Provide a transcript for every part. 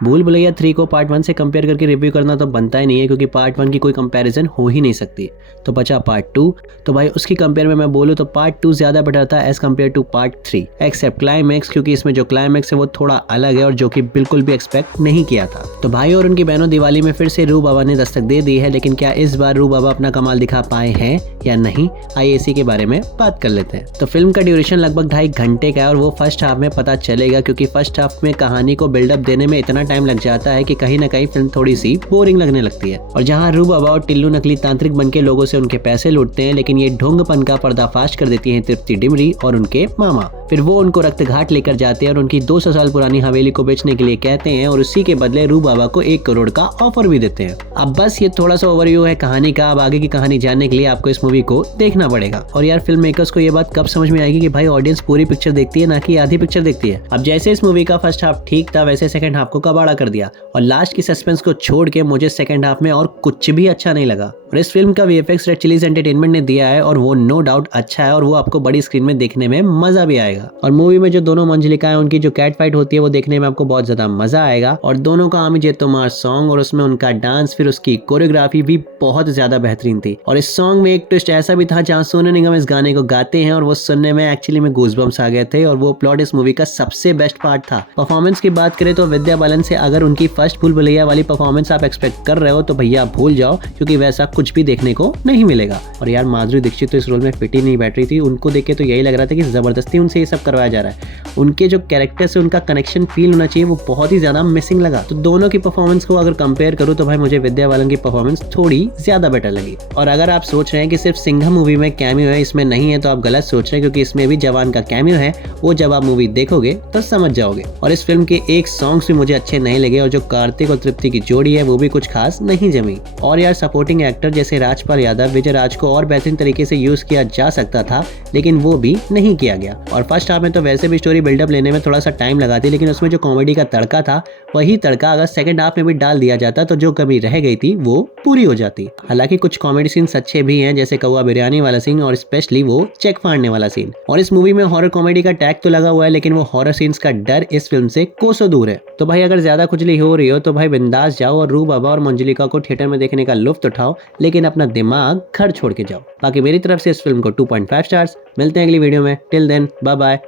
भूल भुलैया 3 को पार्ट 1 से कंपेयर करके रिव्यू करना तो बनता ही नहीं है, क्योंकि पार्ट 1 की कोई कंपैरिजन हो ही नहीं सकती। तो बचा पार्ट 2। तो भाई उसकी कंपेयर में मैं बोलूँ तो पार्ट 2 ज़्यादा बेटर था as compare to part 3, except climax, क्योंकि इसमें जो क्लाइमैक्स है वो थोड़ा अलग है और जो कि बिल्कुल भी एक्सपेक्ट नहीं किया था। तो भाई और उनकी बहनों दिवाली में फिर से रू बाबा ने दस्तक दे दी है, लेकिन क्या इस बार रू बाबा अपना कमाल दिखा पाए हैं या नहीं, आइए इसी के बारे में बात कर लेते हैं। तो फिल्म का ड्यूरेशन लगभग 2.5 घंटे का है और वो फर्स्ट हाफ में पता चलेगा, क्योंकि फर्स्ट हाफ में कहानी को बिल्डअप देने में इतना टाइम लग जाता है कि कहीं ना कहीं फिल्म थोड़ी सी बोरिंग लगने लगती है। और जहां रू बाबा और टिल्लू नकली तांत्रिक बनके लोगों से उनके पैसे लूटते हैं, लेकिन ये ढोंगपन का पर्दाफाश कर देती हैं तृप्ति डिमरी और उनके मामा। फिर वो उनको रक्त घाट लेकर जाते हैं और उनकी 200 साल पुरानी हवेली को बेचने के लिए कहते हैं और उसी के बदले रू बाबा को 1 करोड़ का ऑफर भी देते हैं। अब बस ये थोड़ा सा ओवरव्यू है कहानी का। अब आगे की कहानी जानने के लिए आपको इस मूवी को देखना पड़ेगा। और यार फिल्म मेकर्स को ये बात कब समझ में आएगी कि भाई ऑडियंस पूरी पिक्चर देखती है, ना कि आधी पिक्चर देखती है। अब जैसे इस मूवी का फर्स्ट हाफ ठीक था, वैसे सेकंड हाफ को कबाड़ा कर दिया और लास्ट की सस्पेंस को छोड़ के मुझे सेकंड हाफ में और कुछ भी अच्छा नहीं लगा। और इस फिल्म का वीएफएक्स रेड चिलीज एंटरटेनमेंट ने दिया है और वो नो डाउट अच्छा है और वो आपको बड़ी स्क्रीन में देखने में मजा भी आएगा। और मूवी में जो दोनों मंजलिकाएं उनकी जो कैट फाइट होती है वो देखने में आपको बहुत ज्यादा मजा आएगा। और दोनों का आमी जेतोमार सॉन्ग और उसमें उनका डांस, फिर उसकी कोरियोग्राफी भी बहुत ज्यादा बेहतरीन थी। और इस सॉन्ग में एक ट्विस्ट ऐसा भी था जहाँ सोनू निगम इस गाने को गाते हैं और वो सुनने में एक्चुअली में गूज़बम्स आ गए थे और वो प्लॉट इस मूवी का सबसे बेस्ट पार्ट था। परफॉर्मेंस की बात करें तो विद्या बालन से अगर उनकी फर्स्ट भूल भुलैया वाली परफॉर्मेंस आप एक्सपेक्ट कर रहे हो तो भैया भूल जाओ, क्योंकि वैसा कुछ भी देखने को नहीं मिलेगा। और यार माधुरी दीक्षित तो इस रोल में फिट ही नहीं बैठ रही थी। उनको देख के तो यही लग रहा था कि जबरदस्ती उनसे ये सब करवाया जा रहा है। उनके जो कैरेक्टर से उनका कनेक्शन फील होना चाहिए वो बहुत ही ज्यादा मिसिंग लगा। तो दोनों की परफॉर्मेंस को अगर कंपेयर करूं तो भाई मुझे विद्या बालन की परफॉर्मेंस थोड़ी ज्यादा बेटर लगी। और अगर आप सोच रहे हैं कि सिर्फ सिंघम मूवी में कैमियो है, इसमें नहीं है, तो आप गलत सोच रहे हैं, क्योंकि इसमें भी जवान का कैमियो है। वो जब आप मूवी देखोगे तो समझ जाओगे। और इस फिल्म के एक सॉन्ग्स भी मुझे अच्छे नहीं लगे और जो कार्तिक और तृप्ति की जोड़ी है वो भी कुछ खास नहीं जमी। और यार सपोर्टिंग एक्टर जैसे राजपाल यादव, विजय राज को और बेहतरीन तरीके से यूज किया जा सकता था, लेकिन वो भी नहीं किया गया। और फर्स्ट हाफ में तो वैसे भी स्टोरी बिल्डअप लेने में थोड़ा सा टाइम लगा थी, लेकिन उसमें जो कॉमेडी का तड़का था वही तड़का अगर सेकंड हाफ में भी डाल दिया जाता तो जो कमी रह गई थी वो पूरी हो जाती। हालांकि कुछ कॉमेडी सीन्स अच्छे भी हैं, जैसे कौवा बिरयानी वाला सीन और स्पेशली वो चेक फाड़ने वाला सीन। और इस मूवी में हॉरर कॉमेडी का टैग तो लगा हुआ है, लेकिन वो हॉरर सीन्स का डर इस फिल्म से कोसों दूर है। तो भाई अगर ज्यादा खुजली हो रही हो तो भाई बिंदास जाओ और रू बाबा और मंजलिका को थिएटर में देखने का लुत्फ उठाओ, लेकिन अपना दिमाग घर छोड़ के जाओ। बाकी मेरी तरफ से इस फिल्म को 2.5 स्टार्स। मिलते हैं अगली वीडियो में। Till then bye bye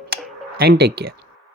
and take care.